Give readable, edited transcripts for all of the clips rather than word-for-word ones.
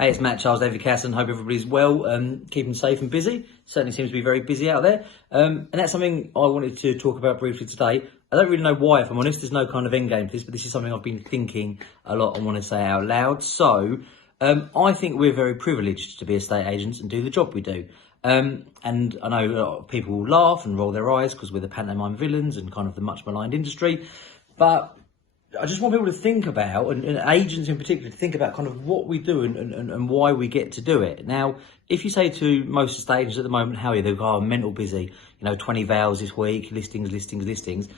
Hey, it's Matt Charles, David Casson. Hope everybody's well, keeping safe and busy. Certainly seems to be very busy out there. And that's something I wanted to talk about briefly today. I don't really know why, if I'm honest. There's no kind of end game to this, but this is something I've been thinking a lot and want to say out loud. So, I think we're very privileged to be estate agents and do the job we do. And I know a lot of people will laugh and roll their eyes because we're the pantomime villains and kind of the much maligned industry. But I just want people to think about, and agents in particular, to think about kind of what we do and why we get to do it. Now, if you say to most estate agents at the moment, how are you? They go, I'm mental busy, 20 vows this week, listings.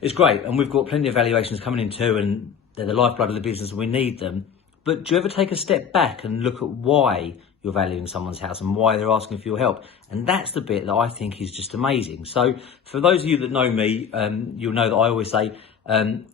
It's great. And we've got plenty of valuations coming in too, and they're the lifeblood of the business and we need them. But do you ever take a step back and look at why you're valuing someone's house and why they're asking for your help? And that's the bit that I think is just amazing. So for those of you that know me, you'll know that I always say,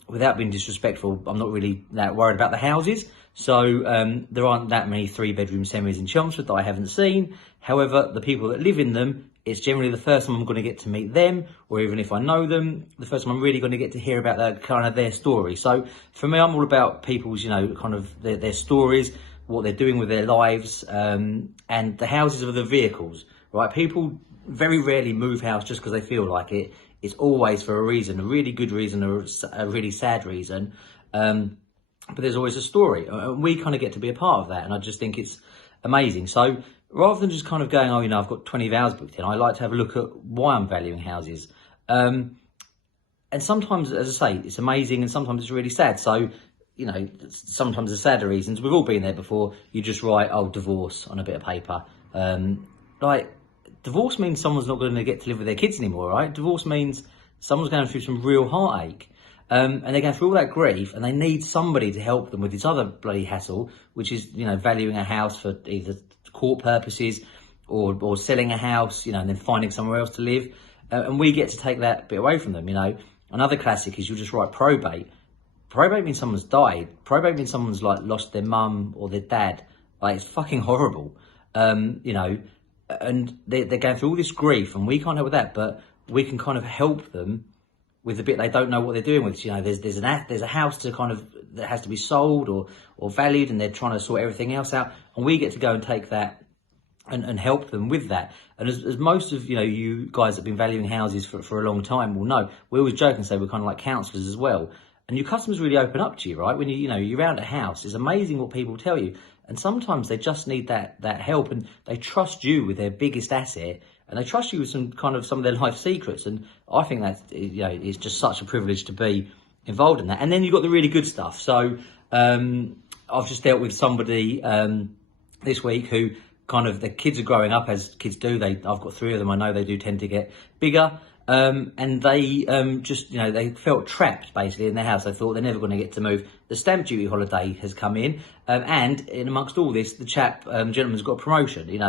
without being disrespectful, I'm not really that worried about the houses. So there aren't that many 3-bedroom semis in Chelmsford that I haven't seen. However, the people that live in them, it's generally the first time I'm going to get to meet them, or even if I know them, the first time I'm really going to get to hear about their story. So for me, I'm all about people's, kind of their stories, what they're doing with their lives, and the houses are the vehicles, right? People very rarely move house just because they feel like it. It's always for a reason, a really good reason or a really sad reason. But there's always a story. And we kind of get to be a part of that. And I just think it's amazing. So rather than just kind of going, I've got 20 vows booked in, I like to have a look at why I'm valuing houses. And sometimes, as I say, it's amazing and sometimes it's really sad. So, sometimes the sadder reasons, we've all been there before. You just write, divorce on a bit of paper. Divorce means someone's not going to get to live with their kids anymore, right? Divorce means someone's going through some real heartache. And they're going through all that grief and they need somebody to help them with this other bloody hassle, which is, valuing a house for either court purposes or selling a house, and then finding somewhere else to live. And we get to take that bit away from them, Another classic is you'll just write probate. Probate means someone's died. Probate means someone's lost their mum or their dad. It's fucking horrible. And they're going through all this grief and we can't help with that, but we can kind of help them with the bit they don't know what they're doing with. There's a house that has to be sold or valued and they're trying to sort everything else out. And we get to go and take that and help them with that. And as most of, you guys that have been valuing houses for a long time will know, we always joke and say we're kind of like counsellors as well. And your customers really open up to you, right? When you're around a house, it's amazing what people tell you. And sometimes they just need that help and they trust you with their biggest asset and they trust you with some of their life secrets. And I think that, it's just such a privilege to be involved in that. And then you've got the really good stuff. So I've just dealt with somebody this week who the kids are growing up as kids do. I've got 3 of them. I know they do tend to get bigger. And they they felt trapped basically in their house. They thought they're never going to get to move. The stamp duty holiday has come in, and in amongst all this, the gentleman's got a promotion.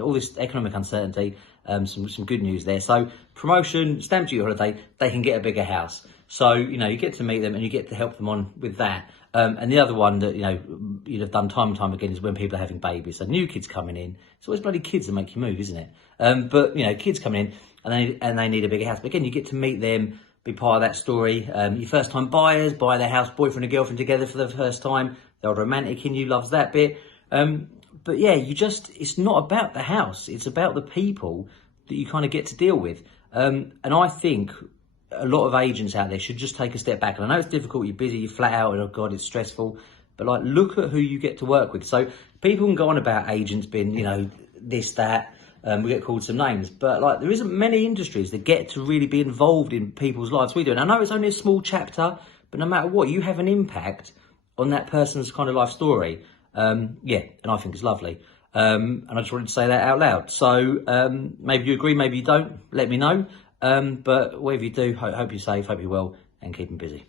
All this economic uncertainty, some good news there. So promotion, stamp duty holiday, they can get a bigger house. So you get to meet them and you get to help them on with that. And the other one that you'd have done time and time again is when people are having babies. So new kids coming in. It's always bloody kids that make you move, isn't it? But kids coming in. And they need a bigger house. But again, you get to meet them, be part of that story. Your first time buyers, buy their house, boyfriend and girlfriend together for the first time. The old romantic in you loves that bit. But yeah, it's not about the house. It's about the people that you kind of get to deal with. And I think a lot of agents out there should just take a step back. And I know it's difficult, you're busy, you're flat out, and oh God, it's stressful. But look at who you get to work with. So people can go on about agents being, this, that. We get called some names, but there isn't many industries that get to really be involved in people's lives we do. And I know it's only a small chapter, but no matter what, you have an impact on that person's kind of life story. And I think it's lovely. And I just wanted to say that out loud. So maybe you agree, maybe you don't. Let me know. But whatever you do, hope you're safe, hope you're well, and keep them busy.